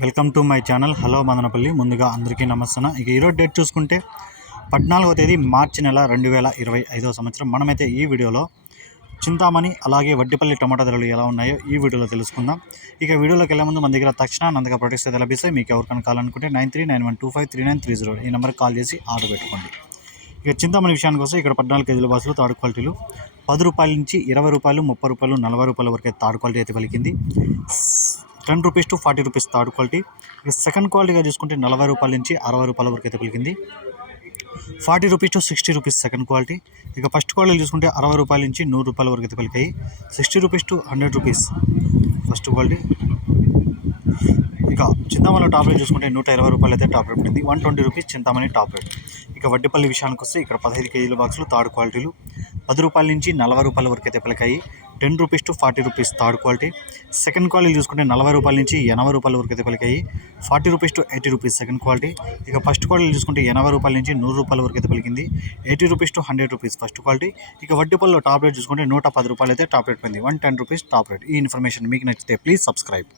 Welcome to my channel. Hello Madanapalle. ముందుగా అందరికీ నమస్తే ఇక ఈరోజు డేట్ చూసుకుంటే పద్నాలుగో తేదీ మార్చి నెల రెండు వేల ఇరవై ఐదవ సంవత్సరం. మనమైతే ఈ వీడియోలో చింతామణి అలాగే వడ్డిపల్లి టమాటా ధరలు ఎలా ఉన్నాయో ఈ వీడియోలో తెలుసుకుందాం. ఇక వీడియోలోకి వెళ్ళే ముందు మన దగ్గర తక్షణ నందక ప్రొడక్ట్స్ అయితే లభిస్తాయి. మీకు ఎవరికైనా కావాలనుకుంటే nine three nine one two five three nine three zero ఈ నెంబర్కి కాల్ చేసి ఆర్డర్ పెట్టుకోండి. ఇక చింతామణి విషయానికి వస్తే ఇక్కడ పద్నాలుగు కేజీల బాసులు థర్డ్ క్వాలిటీలు. పది రూపాయల నుంచి ఇరవై రూపాయలు ముప్పై రూపాయలు నలభై రూపాయల వరకు అయితే క్వాలిటీ అయితే పలికింది. Ten rupees to forty rupees third quality. ఇక సెకండ్ క్వాలిటీగా చూసుకుంటే నలభై రూపాయల నుంచి అరవై రూపాయల వరకు అయితే పెరిగింది forty rupees to sixty rupees second quality. ఇక ఫస్ట్ క్వాలిటీ చూసుకుంటే అరవై రూపాయల నుంచి నూరు రూపాయల వరకు అయితే పలికాయి sixty rupees to hundred rupees first quality. ఇక చింతామణి టాప్ రేట్ చూసుకుంటే నూట ఇరవై రూపాయలు అయితే టాప్ రేట్ పడింది. One twenty rupees Chintamani top rate. ఇక వడ్డీపల్లి విషయానికి వస్తే ఇక్కడ పదహైదు కేజీల బాక్సులు థర్డ్ క్వాలిటీలు. పది రూపాయల నుంచి నలభై రూపాయల వరకు అయితే పలికాయి. Ten rupees to forty rupees third quality. Second quality చూసుకుంటే నలభై రూపాయల నుంచి ఎనభై రూపాయల వరకు అయితే పలికాయి. Forty rupees to eighty rupees second quality. ఇక ఫస్ట్ క్వాలిటీ చూసుకుంటే ఎనభై రూపాయల నుంచి నూరు రూపాయల వరకు అయితే పలికింది. Eighty rupees to hundred rupees first quality. ఇక వడ్డీపల్లిలో టాప్ రేట్ చూసుకుంటే నూట పది రూపాయలు అయితే టాప్ రేట్ పోయింది one ten rupees top rate. ఈ ఇన్ఫర్మేషన్ మీకు నచ్చితే ప్లీజ్ సబ్స్క్రైబ్.